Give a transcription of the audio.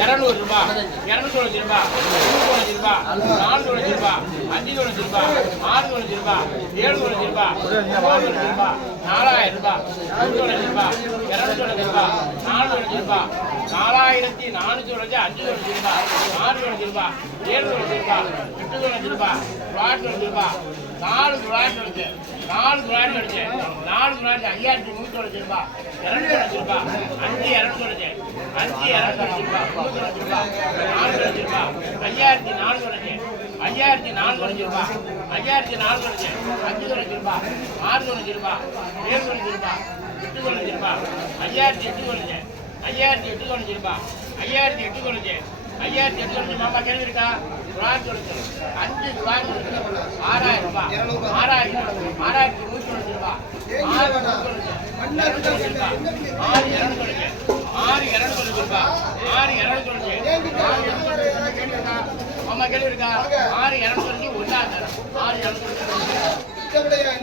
இருநூறு ரூபாய் இருநூத்தி தொண்ணூத்தி ரூபாய் முன்னூத்தி தொண்ணூத்தி அஞ்சு தொண்ணூத்தி ரூபாய் ஆறு தொண்ணூத்தி ரூபாய் ஏழு தொண்ணூத்தி ரூபாய் தொண்ணூத்தி ரூபாய் நாலாயிரம் ரூபாய் நூத்தி தொண்ணூத்தி ரூபாய் இருநூத்தி தொண்ணூத்தி ரூபாய் தொண்ணூத்தி ரூபாய் நாலாயிரத்தி நானூத்தி தொண்ணூத்தி அஞ்சு தொண்ணூத்தி ரூபாய் ஆறு தொண்ணூத்தி ரூபாய் ஏழு தொண்ணூத்தி ரூபா எட்டு தொண்ணூத்தி ரூபாய் தொள்ளாயிரத்தி தொண்ணூத்தி ரூபா நாலு தொள்ளாயிரத்தி தொண்ணூத்தி நாலு தொள்ளாயிரத்தி தொண்ணூத்தி நாலு தொள்ளாயிரத்தி ஐயாயிரத்தி நூத்தி தொண்ணூத்தி ரூபாய் இரநூத்தி தொண்ணூத்தி ரூபாய் அஞ்சு இருநூத்தி அஞ்சு இருநூத்தி தொண்ணூத்தி ரூபாய் தொண்ணூத்தி ரூபாய் ஐயாயிரத்தி நானூறு ஐயாயிரத்தி நானூறு ரூபாய் ஐயாயிரத்தி நாலு அஞ்சு தொண்ணூத்தி ரூபாய் ஆறு தொண்ணூத்தி ரூபாய் ஏழு ரூபாய் எட்டு தொண்ணூத்தி ரூபாய் ஐயாயிரத்தி எட்டு தொண்ணூத்தி ஐயாயிரத்தி எட்டு தொண்ணூத்தி ரூபாய் ஐயாயிரத்தி எட்டு தொண்ணூத்தி ஐயாயிரத்தி எட்டு தொண்ணூத்தி மாமா கேள்வி இருக்கா அஞ்சு ஆறாயிரம் ரூபாய் ஆறாயிரத்தி ஆறாயிரத்தி நூத்தி தொண்ணூத்தி ரூபாய் ஆறு தொண்ணூறு ரூபாய் ஆறு ஆறு இரநூத்தி ஒன்னா ஆறு இரநூத்தி